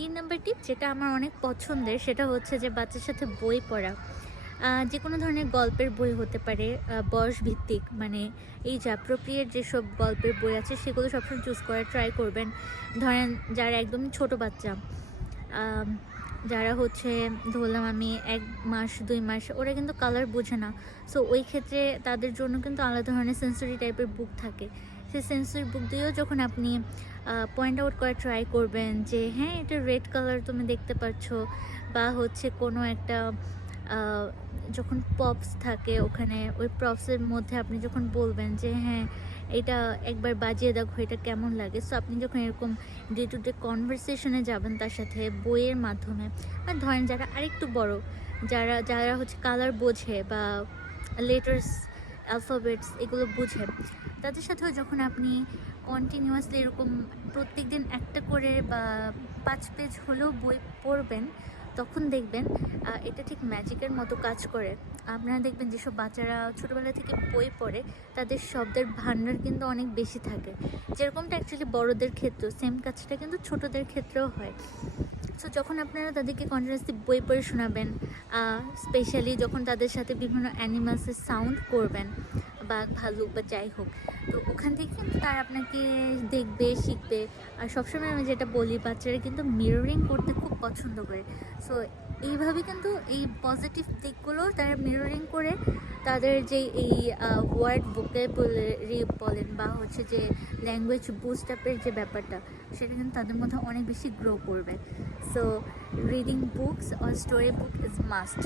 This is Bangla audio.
তিন নম্বর টিপ যেটা আমার অনেক পছন্দের সেটা হচ্ছে যে বাচ্চার সাথে বই পড়া। যে কোনো ধরনের গল্পের বই হতে পারে বয়স ভিত্তিক মানে এই যে অ্যাপ্রোপ্রিয়েট যেসব গল্পের বই আছে সেগুলো সবসময় চুজ করার ট্রাই করবেন। ধরেন যারা একদম ছোট বাচ্চা যারা হচ্ছে ধরলাম আমি এক মাস, দুই মাস, ওরা কিন্তু কালার বোঝে না। সো ওই ক্ষেত্রে তাদের জন্য কিন্তু আলাদা ধরনের সেন্সরি টাইপের বুক থাকে। সেই সেন্সরি বুক দিয়েও যখন আপনি পয়েন্ট আউট করার ট্রাই করবেন যে হ্যাঁ এটা রেড কালার তুমি দেখতে পাচ্ছ বা হচ্ছে কোনো একটা যখন পপস থাকে ওখানে, ওই প্রপসের মধ্যে আপনি যখন বলবেন যে হ্যাঁ এটা একবার বাজিয়ে দেখো, এটা কেমন লাগে? সো আপনি যখন এরকম ডে টু ডে কনভারসেশনে যাবেন তার সাথে বইয়ের মাধ্যমে মানে ধরেন যারা আরেকটু বড়, যারা যারা হচ্ছে কালার বোঝে বা লেটার্স অ্যালফাবেটস এগুলো বুঝে তাদের সাথেও যখন আপনি কন্টিনিউয়াসলি এরকম প্রত্যেক দিন একটা করে বা পাঁচ পেজ হলেও বই পড়বেন, তখন দেখবেন এটা ঠিক ম্যাজিকের মতো কাজ করে। আপনারা দেখবেন যেসব বাচ্চারা ছোটোবেলা থেকে বই পড়ে, তাদের শব্দের ভাণ্ডার কিন্তু অনেক বেশি থাকে। যেরকমটা অ্যাকচুয়ালি বড়দের ক্ষেত্রেও সেম কাজটা কিন্তু ছোটদের ক্ষেত্রেও হয়। সো যখন আপনারা তাদেরকে কন্টিনিউসলি বই পড়ে শোনাবেন স্পেশালি যখন তাদের সাথে বিভিন্ন অ্যানিমালসের সাউন্ড করবেন বাঘ ভালুক বা যাই হোক, তো ওখান থেকে কিন্তু তারা আপনাকে দেখবে, শিখবে। আর সবসময় আমি যেটা বলি, বাচ্চারা কিন্তু মিররিং করতে খুব পছন্দ করে। সো এইভাবে কিন্তু এই পজিটিভ দিকগুলো তারা মিররিং করে তাদের যে এই ওয়ার্ড বুকে বলেন বা হচ্ছে যে ল্যাঙ্গুয়েজ বুস্ট আপের যে ব্যাপারটা, সেটা কিন্তু তাদের মধ্যে অনেক বেশি গ্রো করবে। So reading books or story book is must